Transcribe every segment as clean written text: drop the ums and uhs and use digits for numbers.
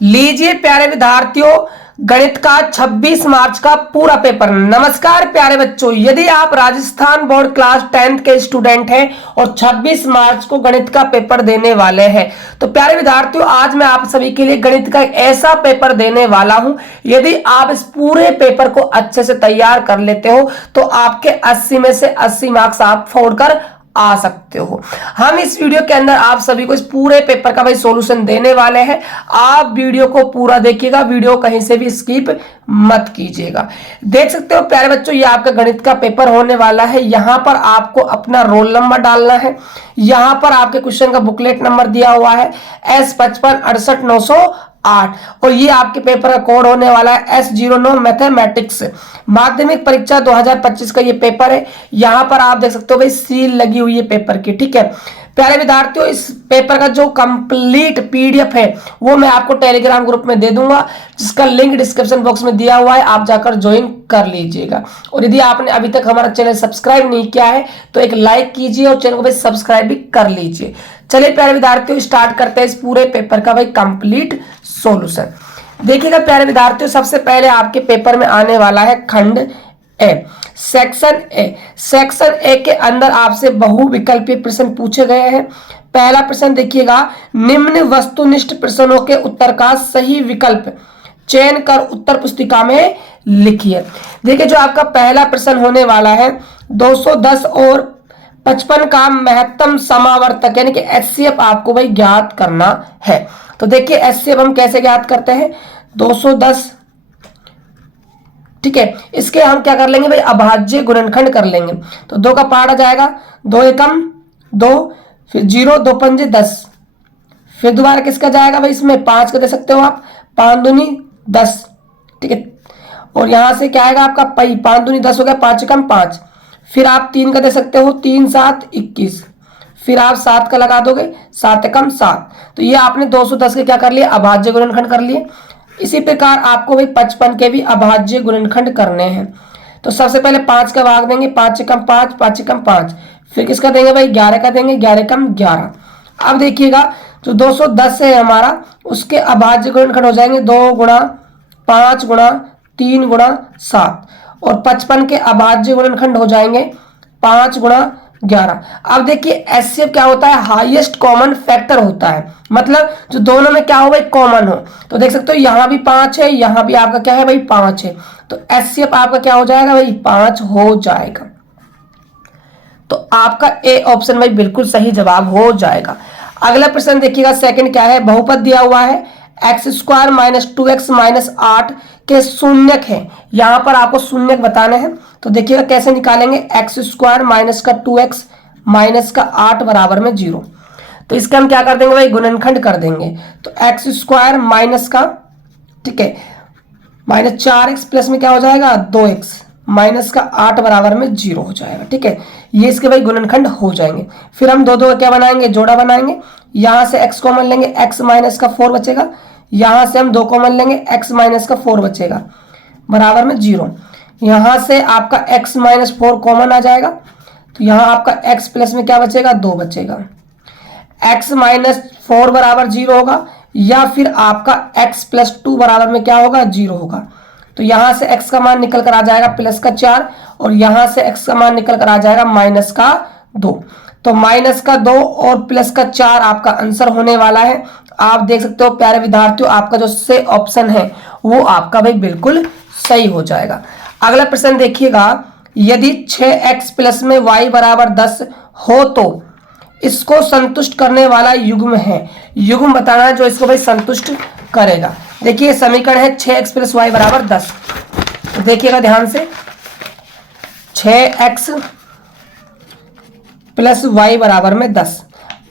लीजिए प्यारे विद्यार्थियों, गणित का 26 मार्च का पूरा पेपर। नमस्कार प्यारे बच्चों, यदि आप राजस्थान बोर्ड क्लास 10th के स्टूडेंट हैं और 26 मार्च को गणित का पेपर देने वाले हैं, तो प्यारे विद्यार्थियों आज मैं आप सभी के लिए गणित का एक ऐसा पेपर देने वाला हूं, यदि आप इस पूरे पेपर को अच्छे से तैयार कर लेते हो तो आपके 80 में से 80 मार्क्स आप फोड़कर आ सकते हो। हम इस वीडियो के अंदर आप सभी को इस पूरे पेपर का भाई सॉल्यूशन देने वाले हैं। आप वीडियो को पूरा देखिएगा, वीडियो कहीं से भी स्किप मत कीजिएगा। देख सकते हो प्यारे बच्चों, ये आपका गणित का पेपर होने वाला है। यहां पर आपको अपना रोल नंबर डालना है। यहां पर आपके क्वेश्चन का बुकलेट नंबर दिया हुआ है S55 68 908 और ये आपके पेपर का कोड होने वाला है S09 मैथमेटिक्स। माध्यमिक परीक्षा 2025 का ये पेपर है। यहां पर आप देख सकते हो भाई सील लगी हुई है पेपर की, ठीक है प्यारे विद्यार्थियों। इस पेपर का जो कंप्लीट पीडीएफ है वो मैं आपको टेलीग्राम ग्रुप में दे दूंगा, जिसका लिंक डिस्क्रिप्शन बॉक्स में दिया हुआ है, आप जाकर ज्वाइन कर लीजिएगा। और यदि आपने अभी तक हमारा चैनल सब्सक्राइब नहीं किया है तो एक लाइक कीजिए और चैनल को भाई सब्सक्राइब भी कर लीजिए। चलिए प्यारे विद्यार्थियों स्टार्ट करते हैं इस पूरे पेपर का भाई कंप्लीट सॉल्यूशन। देखिएगा प्यारे विद्यार्थियों, सबसे पहले आपके पेपर में आने वाला है खंड ए, सेक्शन ए। सेक्शन ए के अंदर आपसे बहुविकल्पीय प्रश्न पूछे गए हैं। पहला प्रश्न देखिएगा, निम्न वस्तुनिष्ठ प्रश्नों के उत्तर का सही विकल्प चयन कर उत्तर पुस्तिका में लिखिए। देखिए जो आपका पहला प्रश्न होने वाला है 210 और 55 का महत्तम समावर्तक यानी कि एचसीएफ आपको भाई ज्ञात करना है। तो देखिए एचसीएफ हम कैसे ज्ञात करते हैं, 210, ठीक है। इसके हम क्या कर लेंगे भाई, अभाज्य गुणनखंड कर लेंगे। तो 2 का पार्ट आ जाएगा, 2 एकम 2, फिर 0 2 पंजे 10, फिर दोबारा किसका जाएगा भाई, इसमें 5 का दे सकते हो आप, 5 दूनी 10, ठीक है। और यहां से क्या आएगा आपका 5 दूनी 10 हो गया, 5 एकम 5, फिर आप 3 का दे सकते हो, 3 7 21, फिर आप 7 का लगा दोगे, 7 एकम 7। तो ये आपने 210 के क्या कर लिए, अभाज्य गुणनखंड कर लिए। इसी प्रकार आपको भाई 55 के भी अभाज्य गुणनखंड करने हैं। तो सबसे पहले 5 का भाग देंगे, 5 एकम 5, 5 एकम 5, फिर किसका देंगे भाई, 11 का देंगे, 11 एकम 11। अब देखिएगा जो 210 है हमारा, उसके अभाज्य गुणनखंड हो जाएंगे 2 गुणा 5 गुणा 3 गुणा 7, और 55 के अभाज्य गुणनखंड हो जाएंगे 5 गुणा 11। अब देखिए एचसीएफ क्या होता है, हाईएस्ट कॉमन फैक्टर होता है, मतलब जो दोनों में क्या हो भाई कॉमन हो। तो देख सकते हो यहां भी 5 है, यहां भी आपका क्या है भाई 5 है, तो एचसीएफ आपका क्या हो जाएगा भाई 5 हो जाएगा। तो आपका ए ऑप्शन भाई बिल्कुल सही जवाब हो जाएगा। अगला प्रश्न देखिएगा, सेकंड क्या है, बहुपद दिया हुआ है x² माइनस 2x माइनस 8 के शून्यक है। यहां पर आपको शून्यक बताने हैं। तो देखिएगा कैसे निकालेंगे, x² माइनस का 2x माइनस का 8 बराबर में 0। तो इसका हम क्या कर देंगे भाई, गुणनखंड कर देंगे। तो x² माइनस का, ठीक है, माइनस 4x प्लस में क्या हो जाएगा 2x माइनस का 8 बराबर में 0 हो जाएगा, ठीक है। ये इसके भाई गुणनखंड हो जाएंगे। फिर हम दो क्या बनाएंगे, जोड़ा बनाएंगे। यहां से x कॉमन लेंगे, x माइनस का 4 बचेगा। यहां से हम 2 कॉमन लेंगे, x माइनस का 4 बचेगा बराबर में 0। यहां से आपका x माइनस 4 कॉमन आ जाएगा, तो यहां आपका x प्लस में क्या बचेगा 2 बचेगा। x माइनस 4 बराबर 0 होगा, या फिर आपका x प्लस 2 बराबर में क्या होगा 0 होगा। तो यहां से x का मान निकल कर आ जाएगा प्लस का 4, और यहां से x का मान निकल कर आ जाएगा माइनस का 2। तो माइनस का 2 और प्लस का 4 आपका आंसर होने वाला है। आप देख सकते हो प्यारे विद्यार्थियों, आपका जो से ऑप्शन है वो आपका भाई बिल्कुल सही हो जाएगा। अगला प्रश्न देखिएगा, यदि 6x प्लस में y बराबर 10 हो तो इसको संतुष्ट करने वाला युग्म है। युग्म बताना है जो इसको भाई संतुष्ट करेगा। देखिए समीकरण है 6x प्लस वाई बराबर 10। तो देखिएगा ध्यान से, 6x प्लस वाई बराबर में 10।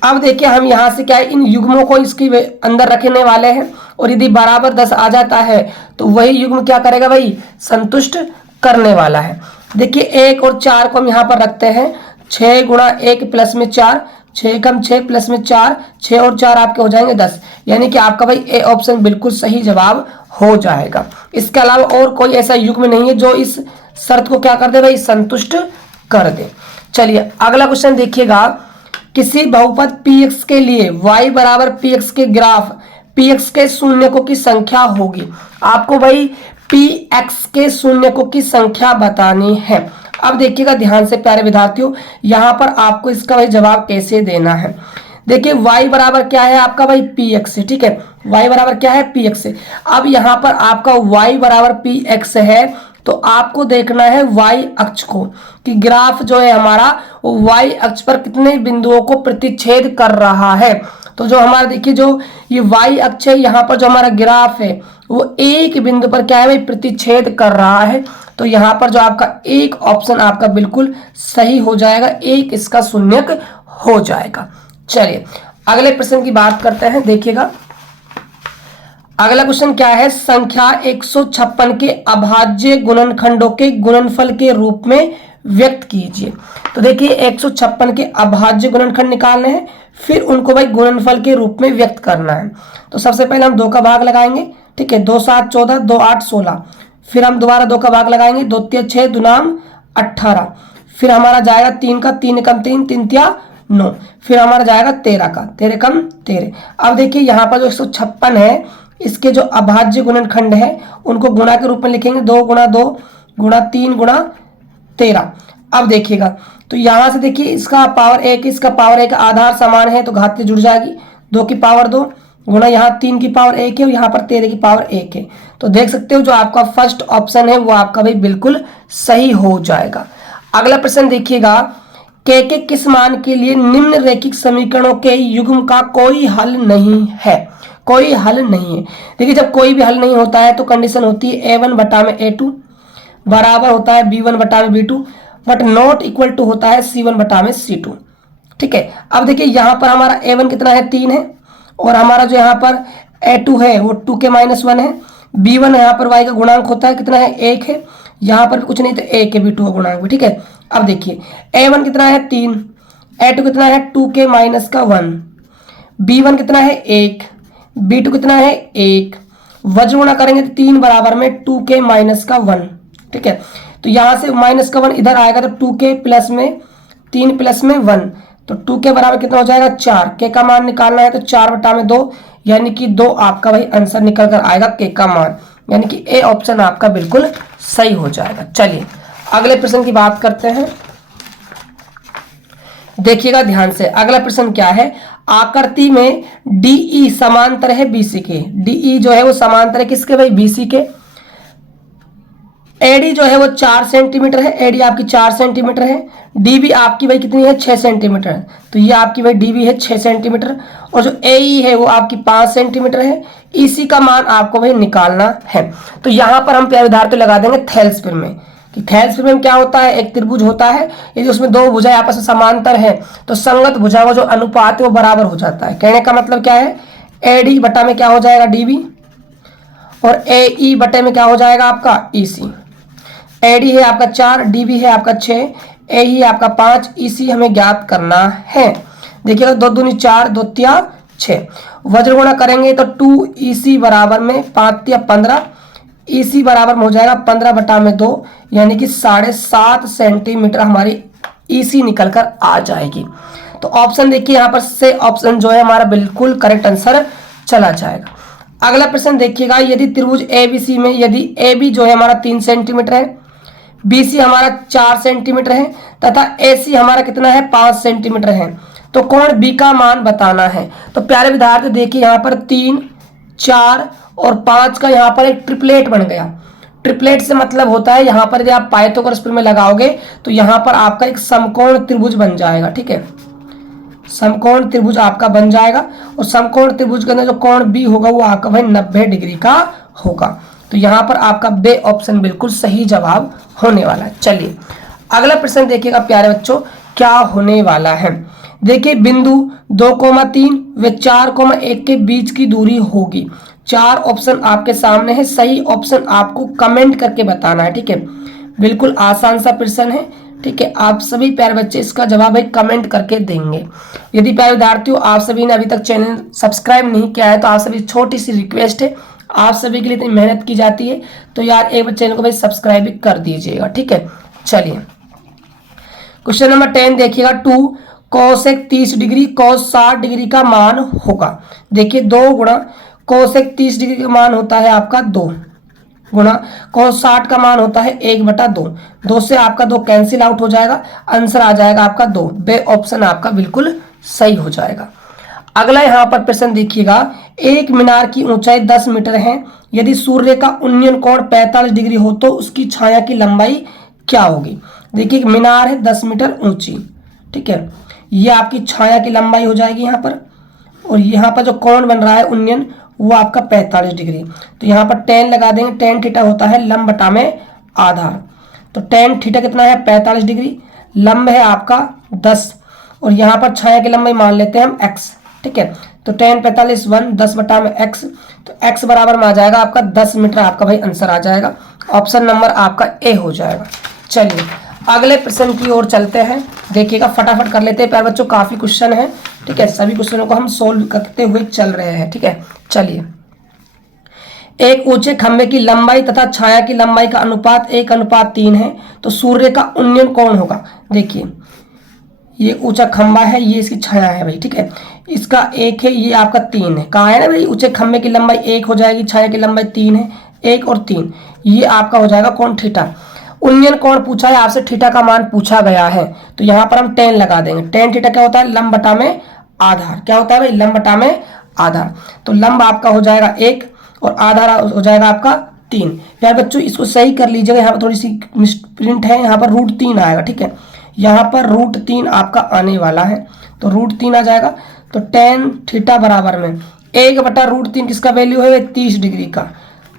अब देखिए हम यहां से क्या है, इन युग्मों को इसके अंदर रखने वाले हैं, और यदि बराबर 10 आ जाता है तो वही युग्म क्या करेगा भाई, संतुष्ट करने वाला है। देखिए 1 और 4 को हम यहां पर रखते हैं, 6 गुणा 1 प्लस में 4, 6 कम 6 प्लस में 4, 6 और 4 आपके हो जाएंगे 10, यानी कि आपका भाई ए ऑप्शन बिल्कुल सही जवाब हो जाएगा। इसके अलावा और कोई ऐसा युग्म नहीं है जो इस शर्त को क्या कर दे भाई, संतुष्ट कर दे। चलिए अगला क्वेश्चन देखिएगा, किसी बहुपद px के लिए y बराबर px के ग्राफ पी एक्स के शून्यकों की संख्या होगी। आपको भाई पी एक्स के शून्यकों की संख्या बतानी है। अब देखिएगा ध्यान से प्यारे विद्यार्थियों, यहां पर आपको इसका भाई जवाब कैसे देना है। देखिए y बराबर क्या है आपका भाई पी एक्स से, ठीक है, y बराबर क्या है पी एक्स से। अब यहां पर आपका y बराबर पी एक्स है, तो आपको देखना है y अक्ष को कि ग्राफ जो है हमारा वो y अक्ष पर कितने बिंदुओं को प्रतिच्छेद कर रहा है। तो जो हमारा देखिए जो ये y अक्ष है, यहाँ पर जो हमारा ग्राफ है वो एक बिंदु पर क्या है भाई प्रतिच्छेद कर रहा है। तो यहाँ पर जो आपका एक ऑप्शन आपका बिल्कुल सही हो जाएगा, एक इसका शून्यक हो जाएगा। चलिए अगले प्रश्न की बात करते हैं। देखिएगा अगला क्वेश्चन क्या है, संख्या 156 के अभाज्य गुणनखंडों के गुणनफल के रूप में व्यक्त कीजिए। तो देखिए 156 के अभाज्य गुणनखंड निकालने हैं, फिर उनको भाई गुणनफल के रूप में व्यक्त करना है। तो सबसे पहले हम 2 का भाग लगाएंगे, ठीक है, 2 7 14, 2 8 16, फिर हम दोबारा 2 का भाग लगाएंगे, 2 3 6, 2 9 18, फिर हमारा जाएगा 3 का, 3 एकम 3, 3 तिया 9, फिर हमारा जाएगा 13 का, 13 एकम 13। अब देखिए यहाँ पर जो 156 है इसके जो अभाज्य गुणनखंड है उनको गुणा के रूप में लिखेंगे, 2 गुणा 2 गुणा 3 गुणा 13। अब देखिएगा तो यहां से देखिए इसका पावर 1, इसका पावर 1, आधार समान है तो घात जुड़ जाएगी, 2 की पावर 2 गुणा यहाँ 3 की पावर 1 है और यहाँ पर 13 की पावर 1 है। तो देख सकते हो जो आपका फर्स्ट ऑप्शन है वो आपका भाई बिल्कुल सही हो जाएगा। अगला प्रश्न देखिएगा, के किस मान के लिए निम्न रैखिक समीकरणों के युग्म का कोई हल नहीं है। कोई हल नहीं है। देखिए जब कोई भी हल नहीं होता है तो कंडीशन होती है a1 बटा में a2 बराबर होता है b1 बटा में b2 but not equal to होता है c1 बटा में c2, ठीक है। अब देखिए यहाँ पर हमारा a1 कितना है 3 है और हमारा जो यहाँ पर a2 है वो 2 के -1 है, b1 यहाँ पर y का गुणांक होता है कितना है 1 है, यहाँ पर कुछ नहीं तो 1 है b2 का गुणांक भी, ठीक है। अब देखिए a1 कितना है 3, a2 कितना है 2 के -1, b1 कितना है 1, b2 कितना है 1, वज्र गुणा करेंगे तो 3 बराबर में 2 के -1, ठीक है। तो यहां से -1 इधर आएगा तो 2 के प्लस में 3 प्लस में 1, तो 2 के बराबर कितना हो जाएगा 4। के का मान निकालना है तो 4 बटा में 2 यानी कि 2 आपका भाई आंसर निकल कर आएगा के का मान, यानी कि ए ऑप्शन आपका बिल्कुल सही हो जाएगा। चलिए अगले प्रश्न की बात करते हैं। देखिएगा ध्यान से, अगला प्रश्न क्या है, आकृति में DE समांतर है BC के। DE जो है वो समांतर है किसके भाई BC के। AD जो है वो 4 सेंटीमीटर है, AD आपकी 4 सेंटीमीटर है, DB आपकी भाई कितनी है 6 सेंटीमीटर है, तो ये आपकी भाई DB है 6 सेंटीमीटर, और जो AE है वो आपकी 5 सेंटीमीटर है। EC का मान आपको भाई निकालना है। तो यहाँ पर हम प्यारे विद्यार्थी लगा देंगे थेल्सपिर में, कि थेल्सपिर में क्या होता है, एक त्रिभुज होता है, यदि उसमें 2 भुजाएं आपस में समांतर है तो संगत भुजाओं का जो अनुपात है वो बराबर हो जाता है। कहने का मतलब क्या है, AD बटा में क्या हो जाएगा DB और AE बटे में क्या हो जाएगा आपका EC। AD है आपका 4, DB है आपका 6, AE आपका 5, EC हमें ज्ञात करना है। देखिएगा 2 दूनी 4, 2 तिया 6, वज्र गुणा करेंगे तो 2 EC बराबर में 5 तिया 15, EC बराबर में हो जाएगा 15 बटा में 2 यानी कि 7.5 सेंटीमीटर हमारी EC निकल कर आ जाएगी। तो ऑप्शन देखिए यहाँ पर से ऑप्शन जो है हमारा बिल्कुल करेक्ट आंसर चला जाएगा। अगला प्रश्न देखिएगा, यदि त्रिभुज ABC में यदि AB जो है हमारा 3 सेंटीमीटर है, BC हमारा 4 सेंटीमीटर है तथा AC हमारा कितना है 5 सेंटीमीटर है, तो कोण B का मान बताना है। तो प्यारे विद्यार्थी देखिए यहाँ पर 3, 4 और 5 का यहाँ पर एक ट्रिपलेट बन गया। ट्रिपलेट से मतलब होता है यहाँ पर यदि आप पाइथागोरस में लगाओगे तो यहाँ पर आपका एक समकोण त्रिभुज बन जाएगा, ठीक है, समकोण त्रिभुज आपका बन जाएगा, और समकोण त्रिभुज के अंदर जो कोण बी होगा वो आपका भाई 90 डिग्री का होगा। तो यहाँ पर आपका बे ऑप्शन बिल्कुल सही जवाब होने वाला है। चलिए अगला प्रश्न देखिएगा प्यारे बच्चों क्या होने वाला है। देखिए बिंदु 2,3 व 4,1 के बीच की दूरी होगी। 4 ऑप्शन आपके सामने है, सही ऑप्शन आपको कमेंट करके बताना है, ठीक है। बिल्कुल आसान सा प्रश्न है, ठीक है। आप सभी प्यारे बच्चे इसका जवाब एक कमेंट करके देंगे। यदि प्यारे विद्यार्थियों आप सभी ने अभी तक चैनल सब्सक्राइब नहीं किया है तो आप सभी छोटी सी रिक्वेस्ट है, आप सभी के लिए इतनी मेहनत की जाती है तो यार एक बार चैनल को भाई सब्सक्राइब कर दीजिएगा, ठीक है। चलिए क्वेश्चन नंबर 10 देखिएगा, 2 cos 30 डिग्री cos 60 डिग्री का मान होगा। देखिए 2 गुणा कोसेक 30 डिग्री का मान होता है आपका 2 गुणा cos 60 का मान होता है 1/2। 2 से आपका 2 कैंसिल आउट हो जाएगा, आंसर आ जाएगा आपका 2। बे ऑप्शन आपका बिल्कुल सही हो जाएगा। अगला यहाँ पर प्रश्न देखिएगा, एक मीनार की ऊंचाई 10 मीटर है, यदि सूर्य का उन्नयन कोण 45 डिग्री हो तो उसकी छाया की लंबाई क्या होगी। देखिए मीनार है 10 मीटर ऊंची, ठीक है, ये आपकी छाया की लंबाई हो जाएगी यहाँ पर, और यहाँ पर जो कोण बन रहा है उन्नयन वो आपका 45 डिग्री। तो यहाँ पर tan लगा देंगे, tan थीटा होता है लंब बटा में आधार। तो tan थीटा कितना है 45 डिग्री, लंब है आपका 10, और यहाँ पर छाया की लंबाई मान लेते हैं हम x, ठीक है। तो tan 45 1 10 बटा में x, तो x बराबर में आ जाएगा आपका 10 मीटर, आपका भाई आंसर आ जाएगा। ऑप्शन नंबर आपका ए हो जाएगा। चलिए अगले प्रश्न की ओर चलते हैं, देखिएगा फटाफट कर लेते हैं प्यारे बच्चों, काफी क्वेश्चन है, ठीक है, सभी क्वेश्चनों को हम सोल्व करते हुए चल रहे हैं, ठीक है। चलिए, एक ऊंचे खंभे की लंबाई तथा छाया की लंबाई का अनुपात 1:3 है, तो सूर्य का उन्नयन कौन होगा। देखिए ये ऊंचा खंभा है, ये इसकी छाया है भाई, ठीक है, इसका 1 है, ये आपका 3 है। कहा है ना भाई ऊंचे खंभे की लंबाई 1 हो जाएगी, छाया की लंबाई 3 है, 1 और 3, ये आपका हो जाएगा कौन थीटा। उन्नयन कौन पूछा है आपसे, थीटा का मान पूछा गया है, तो यहाँ पर हम tan लगा देंगे। tan थीटा क्या होता है लंब बटा में आधार, क्या होता है भाई लंब बटा में आधार। तो लंब आपका हो जाएगा 1 और आधार हो जाएगा आपका 3। यार बच्चों इसको सही कर लीजिएगा, यहाँ पर थोड़ी सी मिसप्रिंट है, यहाँ पर √3 आएगा, ठीक है, यहाँ पर √3 आपका आने वाला है, तो √3 आ जाएगा। तो tan थीटा बराबर में 1/√3 किसका वैल्यू है 30 डिग्री का,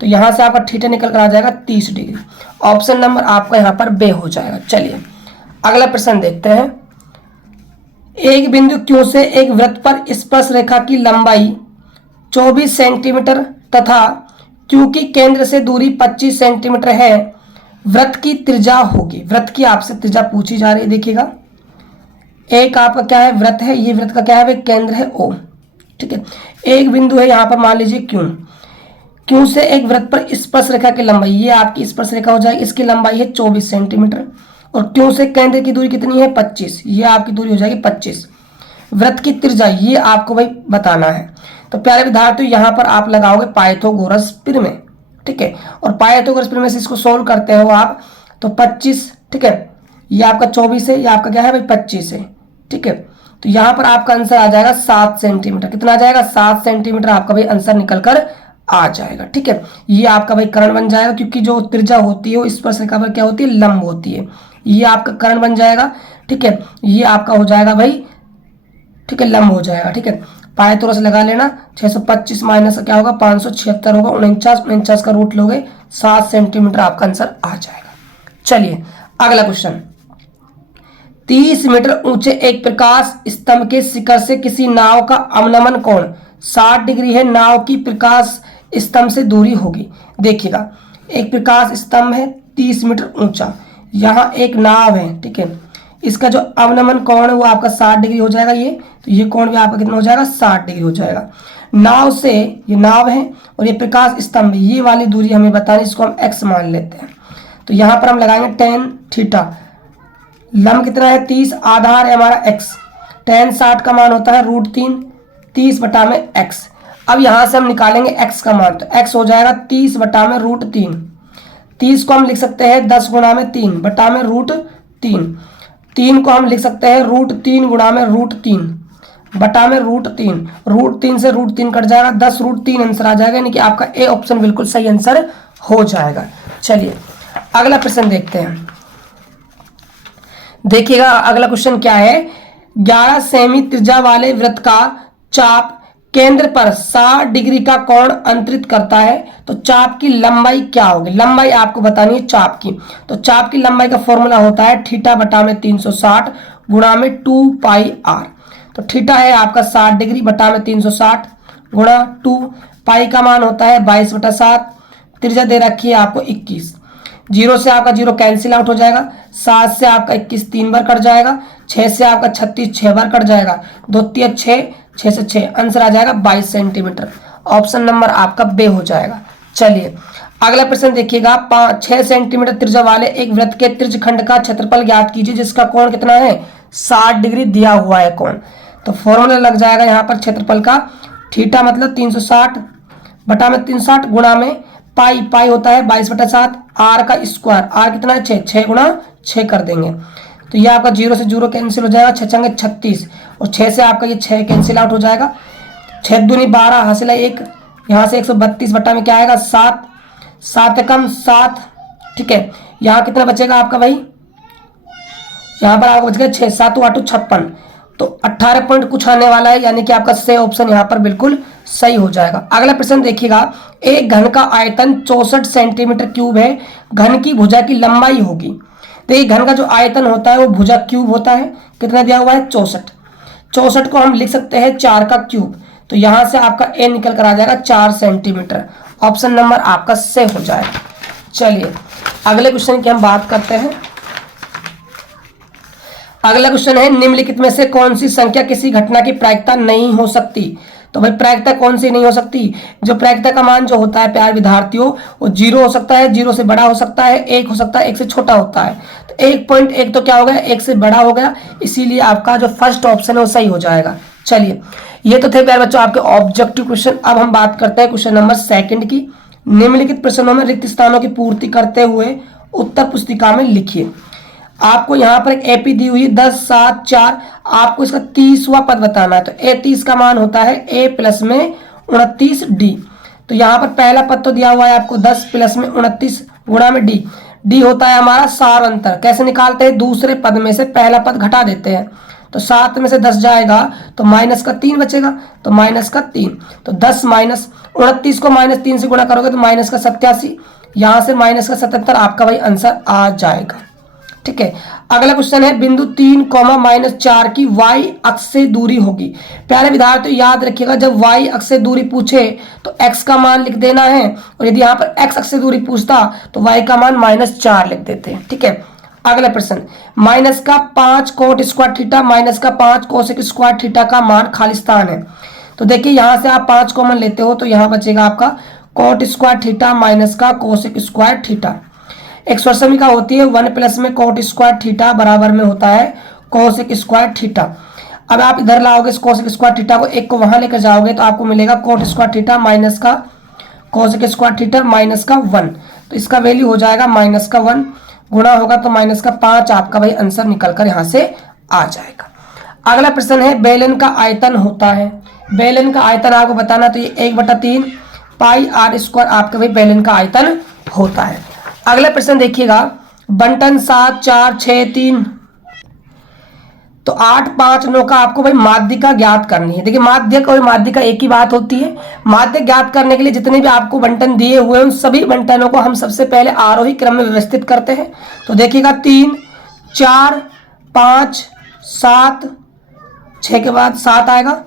तो यहाँ से आपका थीटा निकल कर आ जाएगा 30 डिग्री। ऑप्शन नंबर आपका यहाँ पर बे हो जाएगा। चलिए अगला प्रश्न देखते हैं, एक बिंदु Q से एक वृत्त पर स्पर्श रेखा की लंबाई 24 सेंटीमीटर तथा Q की केंद्र से दूरी 25 सेंटीमीटर है, वृत्त की त्रिज्या होगी। वृत्त की आपसे त्रिज्या पूछी जा रही है, देखिएगा एक आपका क्या है वृत्त है, ये वृत्त का क्या है भाई केंद्र है O, ठीक है। एक बिंदु है यहाँ पर मान लीजिए Q से एक वृत्त पर स्पर्श रेखा की लंबाई, ये आपकी स्पर्श रेखा हो जाएगी, इसकी लंबाई है 24 सेंटीमीटर, और Q से केंद्र की दूरी कितनी है 25, ये आपकी दूरी हो जाएगी 25। वृत्त की त्रिज्या ये आपको भाई बताना है। तो प्यारे विद्यार्थियों यहाँ पर आप लगाओगे पाइथागोरस प्रमेय, ठीक है, और पाइथागोरस प्रमेय से इसको सोल्व करते हो आप, तो 25, ठीक है, ये आपका 24 है, ये आपका क्या है भाई 25 है, ठीक है। तो यहाँ पर आपका आंसर आ जाएगा 7 सेंटीमीटर, कितना आ जाएगा 7 सेंटीमीटर आपका भाई आंसर निकल कर आ जाएगा, ठीक है। ये आपका भाई कर्ण बन जाएगा, क्योंकि जो त्रिज्या होती है वो स्पर्श रेखा पर क्या होती है लंब होती है, ये आपका कर्ण बन जाएगा, ठीक है, ये आपका हो जाएगा भाई, ठीक है, लंब हो जाएगा, ठीक है। पाइथागोरस लगा लेना, 625 माइनस क्या होगा 576 होगा, 49 का रूट लोगे 7 सेंटीमीटर आपका आंसर आ जाएगा। चलिए अगला क्वेश्चन, 30 मीटर ऊंचे एक प्रकाश स्तंभ के शिखर से किसी नाव का अवनमन कोण 60 डिग्री है, नाव की प्रकाश स्तंभ से दूरी होगी। देखिएगा एक प्रकाश स्तंभ है 30 मीटर ऊंचा, यहाँ एक नाव है, ठीक है, इसका जो अवनमन कोण है वो आपका 60 डिग्री हो जाएगा, ये तो ये कोण भी आपका कितना हो जाएगा 60 डिग्री हो जाएगा। नाव से, ये नाव है और ये प्रकाश स्तंभ, ये वाली दूरी हमें बतानी, इसको हम x मान लेते हैं। तो यहाँ पर हम लगाएंगे tan थीटा, लंब कितना है 30, आधार है हमारा x, tan 60 का मान होता है √3, 30 बटा में x। अब यहाँ से हम निकालेंगे x का मान, तो x हो जाएगा 30 बटा में √3, 30 को हम लिख सकते हैं 10 गुणा में 3 बटा में √3, 3 को हम लिख सकते हैं √3 गुणा में √3 बटा में √3, √3 से √3 कट जाएगा, 10 √3 आंसर आ जाएगा, यानी कि आपका ए ऑप्शन बिल्कुल सही आंसर हो जाएगा। चलिए अगला प्रश्न देखते हैं, देखिएगा अगला क्वेश्चन क्या है, 11 सेमी त्रिज्या वाले वृत्त का चाप केंद्र पर 60 डिग्री का कोण अंतरित करता है, तो चाप की लंबाई क्या होगी। लंबाई आपको बतानी है चाप की, तो चाप की लंबाई का फॉर्मूला होता है थीटा बटा में 360 गुणा में 2πr। तो थीटा है आपका 60 डिग्री बटा में 360 गुणा 2, पाई का मान होता है 22/7, त्रिज्या दे रखी है आपको 21, 0 से आपका 0 कैंसिल आउट हो जाएगा, 7 से आपका 21 3 बार कट जाएगा, 6 से आपका 36 6 बार कट जाएगा, 2 3 6, 6 से 6 आंसर आ जाएगा 22 सेंटीमीटर। ऑप्शन नंबर आपका बे हो जाएगा। चलिए अगला प्रश्न देखिएगा, 6 सेंटीमीटर त्रिज्या वाले एक वृत्त के त्रिज्यखंड का क्षेत्रफल ज्ञात कीजिए जिसका कोण कितना है 60 डिग्री दिया हुआ है कोण। तो फॉर्मूला लग जाएगा यहाँ पर क्षेत्रफल का, थीटा मतलब 360 बटा में 360 गुणा में पाई, पाई होता है 22/7, आर का स्क्वायर, आर कितना है 6, 6 गुणा 6 कर देंगे तो ये आपका 0 से 0 कैंसिल हो जाएगा, 6 छंगे 36 और 6 से आपका ये 6 कैंसिल आउट हो जाएगा, 6 दूनी 12 हासिल है 1, यहाँ से 132 बटा में क्या आएगा 7, 7 कम 7, ठीक है। यहाँ कितना बचेगा आपका भाई, यहाँ पर आपको बचेगा 6, 7 8 56, तो 18 पॉइंट कुछ आने वाला है, यानी कि आपका सी ऑप्शन यहाँ पर बिल्कुल सही हो जाएगा। अगला प्रश्न देखिएगा, एक घन का आयतन 64 सेंटीमीटर क्यूब है, घन की भुजा की लंबाई होगी। देखिए घन का जो आयतन होता है वो भुजा क्यूब होता है, कितना दिया हुआ है 64, 64 को हम लिख सकते हैं 4 का क्यूब, तो यहां से आपका ए निकल कर आ जाएगा 4 सेंटीमीटर, ऑप्शन नंबर आपका से हो जाएगा। चलिए अगले क्वेश्चन की हम बात करते हैं। अगला क्वेश्चन है, निम्नलिखित में से कौन सी संख्या किसी घटना की प्रायिकता नहीं हो सकती। तो भाई प्रायिकता कौन सी नहीं हो सकती, जो प्रायिकता का मान जो होता है प्यारे विद्यार्थियों वो 0 हो सकता है, 0 से बड़ा हो सकता है, 1 हो सकता है, 1 से छोटा होता है। तो 1.1 तो क्या हो गया 1 से बड़ा हो गया, इसीलिए आपका जो फर्स्ट ऑप्शन है वो सही हो जाएगा। चलिए ये तो थे प्यारे बच्चों आपके ऑब्जेक्टिव क्वेश्चन। अब हम बात करते हैं क्वेश्चन नंबर 2 की। निम्नलिखित प्रश्नों में रिक्त स्थानों की पूर्ति करते हुए उत्तर पुस्तिका में लिखिए। आपको यहाँ पर एक एपी दी हुई है 10 7 4, आपको इसका 30वां पद बताना है। तो ए 30 का मान होता है ए प्लस में 29 डी। तो यहाँ पर पहला पद तो दिया हुआ है आपको 10 प्लस में 29 गुणा में डी, डी होता है हमारा सार अंतर। कैसे निकालते हैं, दूसरे पद में से पहला पद घटा देते हैं, तो 7 में से 10 जाएगा तो माइनस का 3 बचेगा, तो माइनस का 3, तो 10 माइनस 29 को -3 से गुणा करोगे तो माइनस का 87, यहाँ से माइनस का 77 आपका भाई आंसर आ जाएगा। ठीक है। अगला क्वेश्चन है, बिंदु 3, -4 की y अक्ष से दूरी होगी। प्यारे विद्यार्थियों याद रखिएगा, जब y अक्ष से दूरी पूछे तो x का मान लिख देना है, और यदि यहाँ पर x अक्ष से दूरी पूछता तो y का मान -4 लिख देते हैं। ठीक है। अगला प्रश्न, -5 coat square theta -5 cosec square theta का मान खाली स्थान है। तो देखिए यहाँ से आप 5 कॉमन लेते हो तो यहाँ बचेगा आपका कोट स्क्वायर थीटा माइनस का कोसेक स्क्वायर थीटा। एक समीका होती है 1 प्लस में कोट स्क्वायर थीटा बराबर में होता है कोसेक स्क्वायर थीटा। अब आप इधर लाओगे कोसेक स्क्वायर थीटा को, एक को वहां लेकर जाओगे तो आपको मिलेगा कोट स्क्वायर थीटा माइनस का कोसेक स्क्वायर थीटा माइनस का 1, तो इसका वैल्यू हो जाएगा -1, गुणा होगा तो -5 आपका भाई आंसर निकल कर यहाँ से आ जाएगा। अगला प्रश्न है, बेलन का आयतन होता है। बेलन का आयतन आपको बताना, तो ये 1/3 पाई आर स्क्वायर आपका भाई बेलन का आयतन होता है। अगला प्रश्न देखिएगा, बंटन 7 4 6 3, तो 8 5 9 का आपको भाई माध्यिका ज्ञात करनी है। देखिए माध्यक और माध्यिका एक ही बात होती है। माध्यक ज्ञात करने के लिए जितने भी आपको बंटन दिए हुए हैं उन सभी बंटनों को हम सबसे पहले आरोही क्रम में व्यवस्थित करते हैं। तो देखिएगा 3 4 5 7, 6 के बाद 7 आएगा,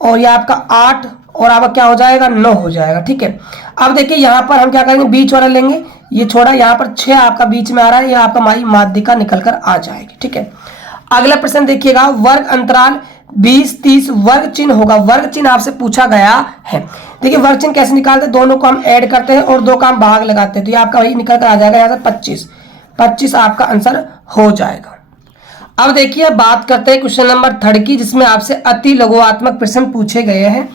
और ये आपका 8 और आपका क्या हो जाएगा 9 हो जाएगा। ठीक है। अब देखिए यहाँ पर हम क्या करेंगे, बीच वाला लेंगे, ये छोड़ा, यहाँ पर 6 आपका बीच में आ रहा है, ये आपका हमारी माध्यिका निकल कर आ जाएगी। ठीक है। अगला प्रश्न देखिएगा, वर्ग अंतराल 20 30 वर्ग चिन्ह होगा। वर्ग चिन्ह आपसे पूछा गया है। देखिए वर्ग चिन्ह कैसे निकालते हैं, दोनों को हम ऐड करते हैं और 2 का हम भाग लगाते हैं, तो ये आपका वही निकल कर आ जाएगा यहाँ से 25 आपका आंसर हो जाएगा। अब देखिए बात करते हैं क्वेश्चन नंबर 3 की, जिसमें आपसे अति लघुआत्मक प्रश्न पूछे गए हैं।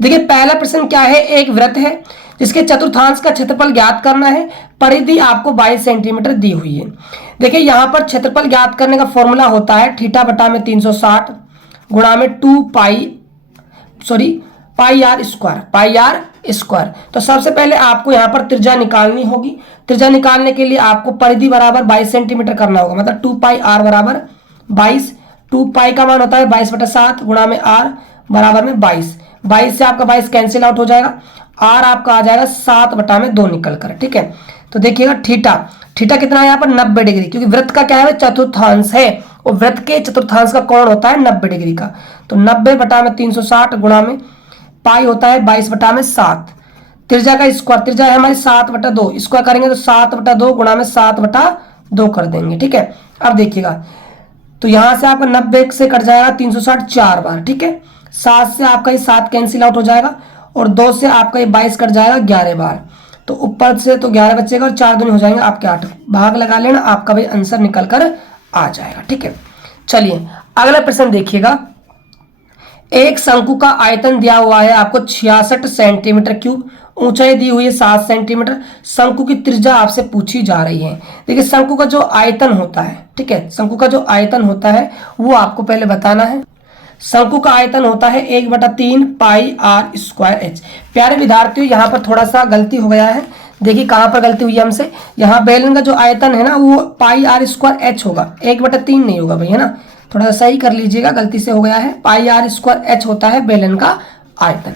देखिए पहला प्रश्न क्या है, एक वृत्त है जिसके चतुर्थांश का क्षेत्रफल ज्ञात करना है, परिधि आपको 22 सेंटीमीटर दी हुई है। देखिए यहाँ पर क्षेत्रफल ज्ञात करने का फॉर्मूला होता है थीटा बटा में 360 गुणा में 2 पाई आर स्क्वायर। तो सबसे पहले आपको यहाँ पर त्रिज्या निकालनी होगी। त्रिज्या निकालने के लिए आपको परिधि बराबर 22 सेंटीमीटर करना होगा, मतलब 2 पाई आर बराबर 22, 2 पाई का मान होता है 22/7 गुणा में आर बराबर में 22 से आपका 22 कैंसिल आउट हो जाएगा, आर आपका आ जाएगा 7/2 निकल कर। ठीक है। तो देखिएगा थीटा कितना है यहाँ पर 90 डिग्री, क्योंकि वृत्त का क्या है चतुर्थांश है, और वृत्त के चतुर्थांश का कोण होता है 90 डिग्री का। तो 90/360 गुणा में पाई होता है 22/7, त्रिज्या का स्क्वायर, त्रिज्या है हमारी 7/2, स्क्वायर करेंगे तो 7/2 गुणा में 7/2 कर देंगे। ठीक है। अब देखिएगा, तो यहां से आपका 90 से कट जाएगा 360 4 बार। ठीक है। 7 से आपका ये 7 कैंसिल आउट हो जाएगा, और 2 से आपका ये 22 कट जाएगा 11 बार, तो ऊपर से तो 11 बचेगा, और 4 दूनी हो जाएंगे आपके 8, भाग लगा लेना, आपका भाई आंसर निकल कर आ जाएगा। ठीक है। चलिए अगला प्रश्न देखिएगा, एक शंकु का आयतन दिया हुआ है आपको 66 सेंटीमीटर क्यूब, ऊंचाई दी हुई है 7 सेंटीमीटर, शंकु की त्रिज्या आपसे पूछी जा रही है। देखिए शंकु का जो आयतन होता है, ठीक है, शंकु का जो आयतन होता है वो आपको पहले बताना है। शंकु का आयतन होता है 1/3 पाई आर स्क्वायर एच। प्यारे विद्यार्थियों यहाँ पर थोड़ा सा गलती हो गया है, देखिए कहाँ पर गलती हुई है हमसे। यहाँ बेलन का जो आयतन है ना वो पाई आर स्क्वायर एच होगा, 1/3 नहीं होगा भाई, है ना, थोड़ा सा सही कर लीजिएगा, गलती से हो गया है। पाई आर स्क्वायर एच होता है बेलन का आयतन,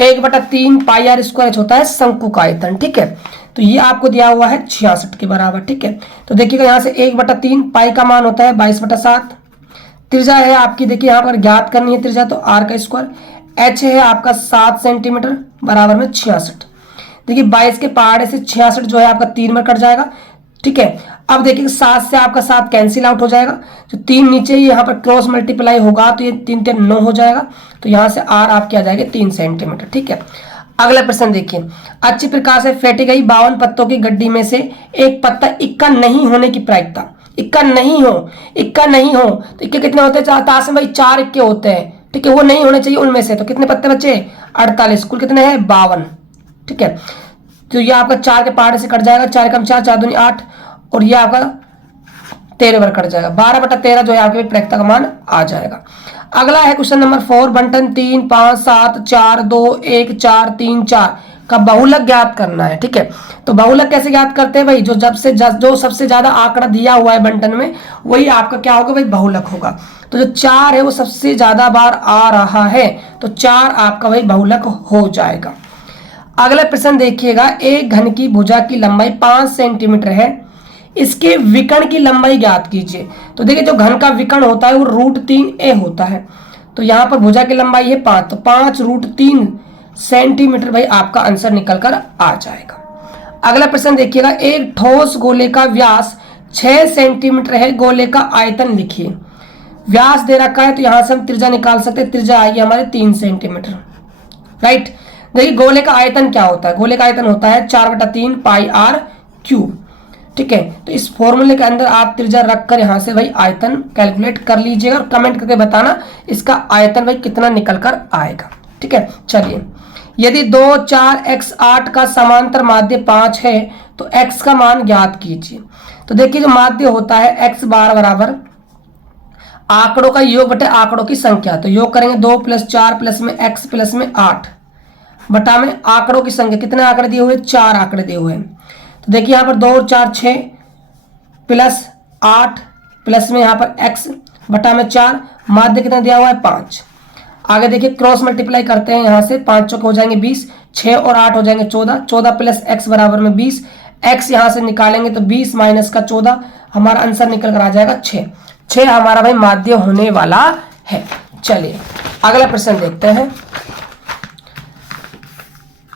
1/3 पाई आर स्क्वायर एच होता है शंकु का आयतन, ठीक है। तो ये आपको दिया हुआ है 66 के बराबर, ठीक है। तो देखिएगा यहाँ से 1/3 पाई का मान होता है 22/7। त्रिज्या है आपकी, देखिए यहाँ पर ज्ञात करनी है त्रिज्या, तो आर का स्क्वायर। एच है आपका 7 सेंटीमीटर बराबर में 66। देखिए 22 के पहाड़े से 66 जो है आपका 3 में कट जाएगा, ठीक है। अब देखिए 7 से आपका 7 कैंसिल आउट हो जाएगा, तो 3 नीचे यहाँ पर क्रॉस मल्टीप्लाई होगा तो ये 3 3 9 हो जाएगा, तो यहाँ से आर आपकी आ जाएगी 3 सेंटीमीटर, ठीक है। अगला प्रश्न देखिए, अच्छी प्रकार से फेंटी गई 52 पत्तों की गड्डी में से एक पत्ता इक्का नहीं होने की प्रायिकता, इक्का नहीं हो तो इक्के कितने होते हैं ताश में भाई, 4 इक्के होते हैं, ठीक है, वो नहीं होने चाहिए उनमें से। तो कितने पत्ते बचे, 48, कुल कितने हैं 52, ठीक है। तो ये आपका 4 के पहाड़े से कट जाएगा, 4 कम 4, 4 दूनी 8, और ये आपका 13 पर कट जाएगा, 12/13 जो है आपके प्रायिकता का मान आ जाएगा। अगला है क्वेश्चन नंबर 4, बंटन 3, 5, 7, 4, 2, 1, 4, 3, 4 का बहुलक ज्ञात करना है, ठीक है। तो बहुलक कैसे ज्ञात करते हैं भाई, जो सबसे ज्यादा आंकड़ा दिया हुआ है बंटन में वही आपका क्या होगा भाई, बहुलक होगा। तो जो 4 है वो सबसे ज्यादा बार आ रहा है, तो 4 आपका भाई बहुलक हो जाएगा। अगला प्रश्न देखिएगा, एक घन की भुजा की लंबाई 5 सेंटीमीटर है, इसके विकर्ण की लंबाई ज्ञात कीजिए। तो देखिए जो घन का विकर्ण होता है वो √3a होता है, तो यहाँ पर भुजा की लंबाई है 5, तो 5√3 सेंटीमीटर भाई आपका आंसर निकल कर आ जाएगा। अगला प्रश्न देखिएगा, एक ठोस गोले का व्यास 6 सेंटीमीटर है, गोले का आयतन लिखिए। व्यास दे रखा है तो यहां से हम त्रिज्या निकाल सकते हैं, त्रिज्या आएगी हमारे 3 सेंटीमीटर, राइट। देखिए गोले का आयतन क्या होता है, गोले का आयतन होता है 4/3 पाई आर क्यूब, ठीक है। तो इस फॉर्मूले के अंदर आप त्रिज्या रखकर यहां से भाई आयतन कैलकुलेट कर लीजिएगा और कमेंट करके बताना इसका आयतन भाई कितना निकल कर आएगा, ठीक है। चलिए, यदि 2, 4, x 8 का समांतर माध्य 5 है तो x का मान ज्ञात कीजिए। तो देखिए जो माध्य होता है x बार बराबर आंकड़ों का योग बटे आंकड़ों की संख्या, तो योग करेंगे 2 + 4 प्लस में x प्लस में 8 बटा में आंकड़ों की संख्या, कितने आंकड़े दिए हुए, 4 आंकड़े दिए हुए हैं। तो देखिए यहाँ पर 2 और 4 6 प्लस 8 प्लस में यहाँ पर x बटा में 4, माध्य कितना दिया हुआ है 5। आगे देखिए क्रॉस मल्टीप्लाई करते हैं, यहाँ से 5 चौके हो जाएंगे 20, 6 और 8 हो जाएंगे 14, 14 प्लस x बराबर में 20, x यहाँ से निकालेंगे तो 20 माइनस का 14, हमारा आंसर निकल कर आ जाएगा 6 हमारा भाई माध्य होने वाला है। चलिए अगला प्रश्न देखते हैं।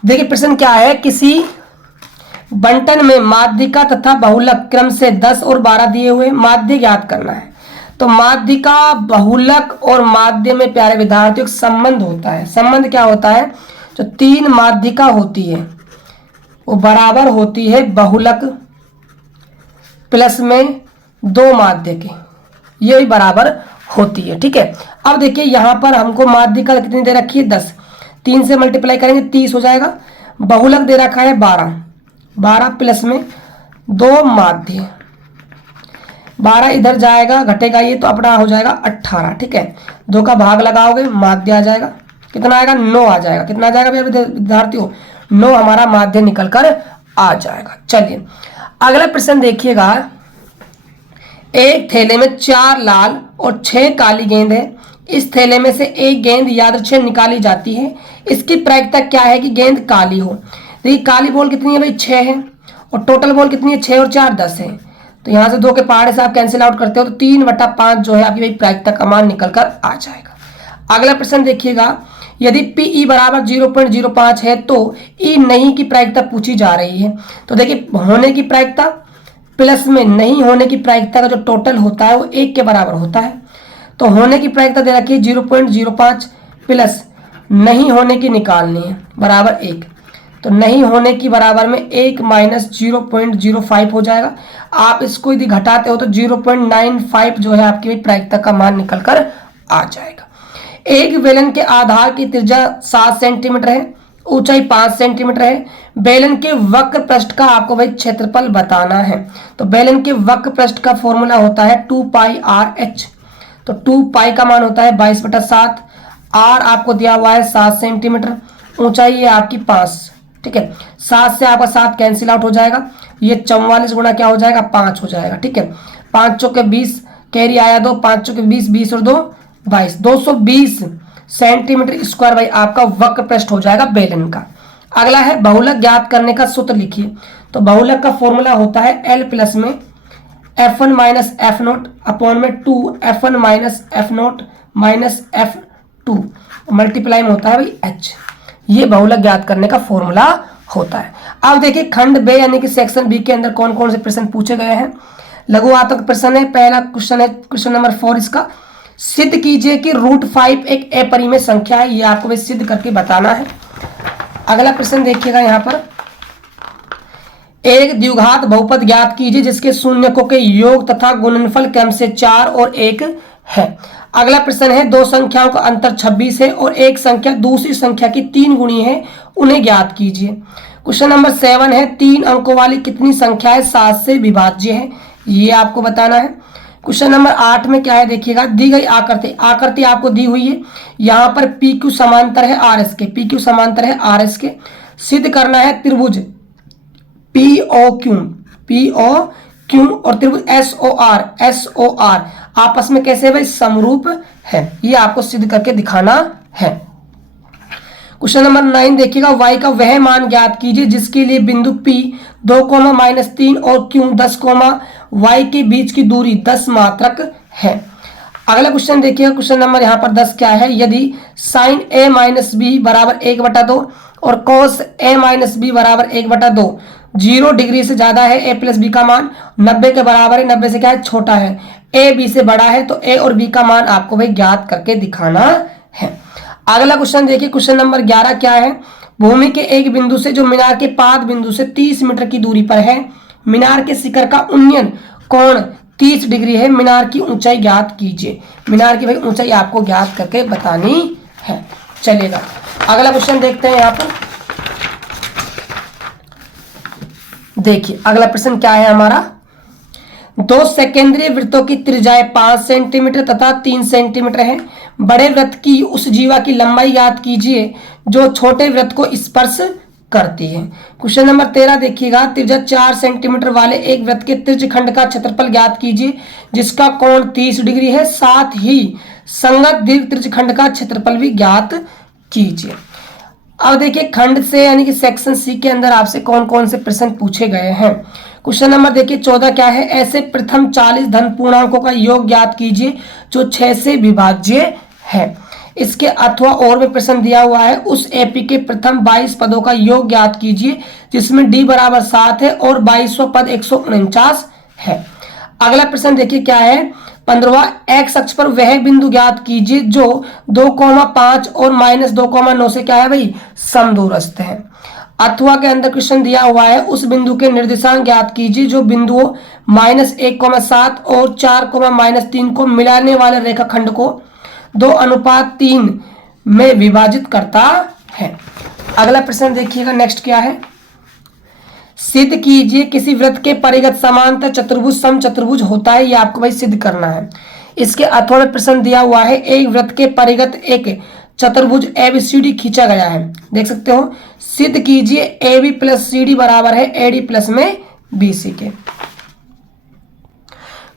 देखिए प्रश्न क्या है, किसी बंटन में माध्यिका तथा बहुलक क्रम से 10 और 12 दिए हुए, माध्य ज्ञात करना है। तो माध्यिका, बहुलक और माध्य में प्यारे विद्यार्थियों संबंध होता है। संबंध क्या होता है, जो 3 माध्यिका होती है वो बराबर होती है बहुलक प्लस में 2 माध्य के, ये भी बराबर होती है, ठीक है। अब देखिए यहाँ पर हमको माध्यिका कितनी दे रखी है 10, 3 से मल्टीप्लाई करेंगे 30 हो जाएगा। बहुलक दे रखा है 12, 12 प्लस में 2 माध्य, 12 इधर जाएगा घटेगा ये तो अपना हो जाएगा 18, ठीक है। 2 का भाग लगाओगे माध्य आ जाएगा, कितना आएगा 9 आ जाएगा। कितना आ जाएगा विद्यार्थियों, 9 हमारा माध्य निकल कर आ जाएगा। चलिए अगला प्रश्न देखिएगा, एक थैले में 4 लाल और 6 काली गेंद है, इस थैले में से एक गेंद यादृच्छिक निकाली जाती है, इसकी प्रायिकता क्या है कि गेंद काली हो। देखिए काली बॉल कितनी है भाई 6 है, और टोटल बॉल कितनी है 6 और 4 10 है, तो यहाँ से 2 के पहाड़े से आप कैंसिल आउट करते हो तो 3/5 जो है आपकी भाई प्रायिकता का मान निकल कर आ जाएगा। अगला प्रश्न देखिएगा, यदि PE बराबर 0.05 है तो E नहीं की प्रायिकता पूछी जा रही है। तो देखिए होने की प्रायिकता प्लस में नहीं होने की प्रायिकता का जो टोटल होता है वो 1 के बराबर होता है। तो होने की प्रायिकता दे रखी है 0.05 प्लस नहीं होने की निकालनी है बराबर 1, तो नहीं होने की बराबर में 1 माइनस 0.05 हो जाएगा। आप इसको यदि घटाते हो तो 0.95 जो है आपकी प्रायिकता का मान निकल कर आ जाएगा। एक बेलन के आधार की त्रिज्या 7 सेंटीमीटर है ऊंचाई 5 सेंटीमीटर है। बेलन के वक्र पृष्ठ का आपको भाई क्षेत्रफल बताना है। तो बेलन के वक्र पृष्ठ का फॉर्मूला होता है 2πr/h। तो 2π का मान होता है 22/7। r आपको दिया हुआ है 7 सेंटीमीटर, ऊंचाई है आपकी 5। ठीक है, 7 से आपका 7 कैंसिल आउट हो जाएगा, ये 44 गुना क्या हो जाएगा 5 हो जाएगा। ठीक है, 5 चौके 20, कैरी आया 2, 5 चौके 20, 20 और 2 22, 220 सेंटीमीटर स्क्वायर भाई आपका वक्र पृष्ठ हो जाएगा बेलन का। अगला है बहुलक ज्ञात करने का सूत्र लिखिए। तो बहुलक का फॉर्मूला होता है L प्लस में F1 माइनस F0 अपॉन में 2 F1 minus F0 minus F2 multiply में होता है भाई H। ये बहुलक ज्ञात करने का फॉर्मूला होता है। अब देखिए खंड बे यानी कि सेक्शन बी के अंदर कौन कौन से प्रश्न पूछे गए हैं। लघु आत्मक प्रश्न है। पहला क्वेश्चन है क्वेश्चन नंबर 4, इसका सिद्ध कीजिए कि √5 एक अपरिमेय संख्या है। ये आपको भी सिद्ध करके बताना है। अगला प्रश्न देखिएगा यहाँ पर, एक द्विघात बहुपद ज्ञात कीजिए जिसके शून्यकों के योग तथा गुणनफल क्रम से 4 और 1 है। अगला प्रश्न है, दो संख्याओं का अंतर 26 है और एक संख्या दूसरी संख्या की 3 गुणी है, उन्हें ज्ञात कीजिए। क्वेश्चन नंबर 7 है, 3 अंकों वाली कितनी संख्या है 7 से विभाज्य है, ये आपको बताना है। क्वेश्चन नंबर 8 में क्या है देखिएगा, दी गई आकृति आपको दी हुई है। यहाँ पर PQ समांतर है RS के, PQ समांतर है RS के। सिद्ध करना है त्रिभुज POQ और त्रिभुज SOR आपस में कैसे भाई समरूप है, ये आपको सिद्ध करके दिखाना है। क्वेश्चन नंबर 9 देखिएगा, y का वह मान ज्ञात कीजिए जिसके लिए बिंदु P 2, और Q 10, y के बीच की दूरी 10 मात्रक है। अगला क्वेश्चन देखिएगा, क्वेश्चन नंबर यहाँ पर 10 क्या है, यदि sin a - b बराबर 1/2 और cos a - b बराबर 1/2 0 डिग्री से ज्यादा है, a प्लस बी का मान 90 के बराबर है, 90 से क्या है छोटा है, a b से बड़ा है, तो a और b का मान आपको भाई ज्ञात करके दिखाना है। अगला क्वेश्चन देखिए, क्वेश्चन नंबर 11 क्या है, भूमि के एक बिंदु से जो मीनार के पाद बिंदु से 30 मीटर की दूरी पर है, मीनार के शिखर का उन्नयन कोण 30 डिग्री है, मीनार की ऊंचाई ज्ञात कीजिए। मीनार की भाई ऊंचाई आपको ज्ञात करके बतानी है। चलेगा, अगला क्वेश्चन देखते हैं। यहाँ पर देखिए अगला प्रश्न क्या है हमारा, दो सेकेंद्रीय वृत्तों की त्रिज्याएं 5 सेंटीमीटर तथा 3 सेंटीमीटर है। बड़े वृत्त की उस जीवा की लंबाई ज्ञात कीजिए जो छोटे वृत्त को स्पर्श करती है। क्वेश्चन नंबर 13 देखिएगा, त्रिज्या 4 सेंटीमीटर वाले एक वृत्त के त्रिज्यखंड का क्षेत्रफल ज्ञात कीजिए जिसका कोण 30 डिग्री है, साथ ही संगत दीर्घ त्रिज्यखंड का क्षेत्रफल भी ज्ञात कीजिए। अब देखिए खंड से यानी कि सेक्शन सी के अंदर आपसे कौन कौन से प्रश्न पूछे गए हैं। क्वेश्चन नंबर देखिए 14 क्या है, ऐसे प्रथम 40 धन पूर्णांकों का योग ज्ञात कीजिए जो 6 से विभाज्य है। इसके अथवा और में प्रश्न दिया हुआ है, उस एपी के प्रथम 22 पदों का योग ज्ञात कीजिए जिसमें डी बराबर 7 है और 22वां पद 149 है। अगला प्रश्न देखिए क्या है, 15वां, एक्स अक्ष पर वह बिंदु ज्ञात कीजिए जो 2,5 और -2,9 से क्या है भाई समदूरस्थ है। अथवा के अंदर क्वेश्चन दिया हुआ है, उस बिंदु के निर्देशांक ज्ञात कीजिए जो बिंदुओं -1,7 और 4,-3 को मिलाने वाले रेखाखंड को 2:3 में विभाजित करता है। अगला प्रश्न देखिएगा नेक्स्ट क्या है, सिद्ध कीजिए किसी वृत्त के परिगत समांतर चतुर्भुज समचतुर्भुज होता है, ये आपको भाई सिद्ध करना है। इसके अथवा में प्रश्न दिया हुआ है, एक वृत्त के परिगत एक चतुर्भुज ABCD खींचा गया है, देख सकते हो। सिद्ध कीजिए AB प्लस CD बराबर है AD प्लस में BC के।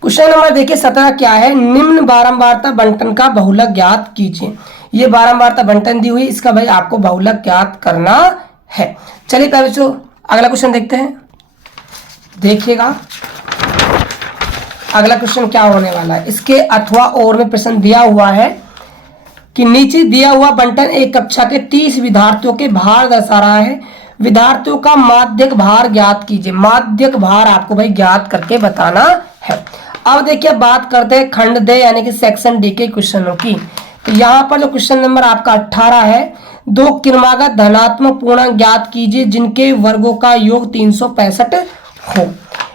क्वेश्चन नंबर देखिए 17 क्या है, निम्न बारंबारता बंटन का बहुलक ज्ञात कीजिए। ये बारंबारता बंटन दी हुई, इसका भाई आपको बहुलक ज्ञात करना है। चलिए बच्चों अगला क्वेश्चन देखते हैं। देखिएगा अगला क्वेश्चन क्या होने वाला है, इसके अथवा और में प्रश्न दिया हुआ है कि नीचे दिया हुआ बंटन एक कक्षा के 30 विद्यार्थियों के भार दर्शा रहा है, विद्यार्थियों का माध्यक भार ज्ञात कीजिए। माध्यक भार आपको भाई ज्ञात करके बताना है। अब देखिए बात करते हैं खंड दे यानी कि सेक्शन डी के क्वेश्चनों की। तो यहाँ पर जो क्वेश्चन नंबर आपका 18 है, दो क्रमागत धनात्मक पूर्णांक ज्ञात कीजिए जिनके वर्गों का योग 365 हो।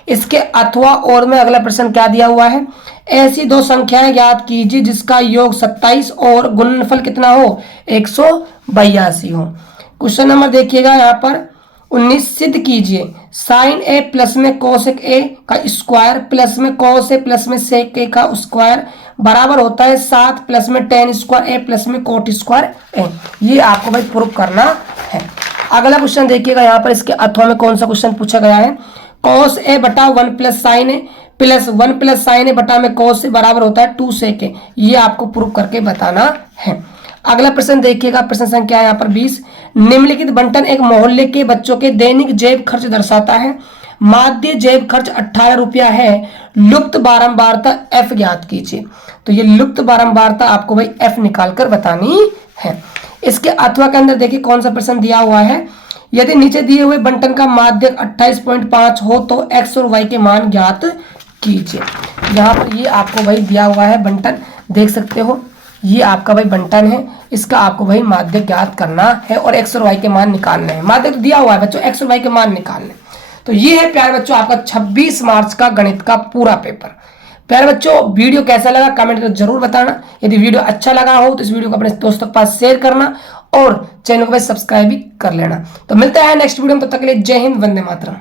इसके अथवा और में अगला प्रश्न क्या दिया हुआ है, ऐसी दो संख्याएं ज्ञात कीजिए जिसका योग 27 और गुणनफल कितना हो 182 हो। क्वेश्चन नंबर देखिएगा यहाँ पर 19 सिद्ध कीजिए साइन ए प्लस में कोसेक ए का स्क्वायर प्लस में कोस ए प्लस में सेक ए का स्क्वायर बराबर होता है 7 प्लस में टेन स्क्वायर ए प्लस में कोट स्क्वायर ए। ये आपको भाई प्रूव करना है। अगला क्वेश्चन देखिएगा यहाँ पर इसके अथवा में कौन सा क्वेश्चन पूछा गया है। कॉस ए बटा 1 प्लस साइन ए प्लस 1 प्लस साइन ए बटा में कॉस ए बराबर होता है 2 सेक ए। ये आपको प्रूव करके बताना है। अगला प्रश्न देखिएगा, प्रश्न संख्या है यहाँ पर 20। निम्नलिखित बंटन एक मोहल्ले के बच्चों के दैनिक जेब खर्च दर्शाता है। माध्य जेब खर्च 18 रुपया है। लुप्त बारंबारता एफ ज्ञात कीजिए। तो ये लुप्त बारंबारता आपको भाई एफ निकाल कर बतानी है। इसके अथवा के अंदर देखिए कौन सा प्रश्न दिया हुआ है। यदि नीचे दिए हुए बंटन का माध्य 28.5 हो तो एक्स और वाई के मान ज्ञात कीजिए। यहाँ पर ये आपको भाई दिया हुआ है बंटन, देख सकते हो ये आपका भाई बंटन है। इसका आपको भाई माध्य ज्ञात करना है और एक्स और वाई के मान निकालने हैं। माध्य तो दिया हुआ है बच्चों, एक्स और वाई के मान निकालने। तो ये है प्यारे बच्चों आपका 26 मार्च का गणित का पूरा पेपर। प्यारे बच्चों वीडियो कैसा लगा कमेंट करके जरूर बताना। यदि वीडियो अच्छा लगा हो तो इस वीडियो को अपने दोस्तों के पास शेयर करना और चैनल को भाई सब्सक्राइब भी कर लेना। तो मिलते हैं नेक्स्ट वीडियो में, तब तक के लिए जय हिंद, वंदे मातरम।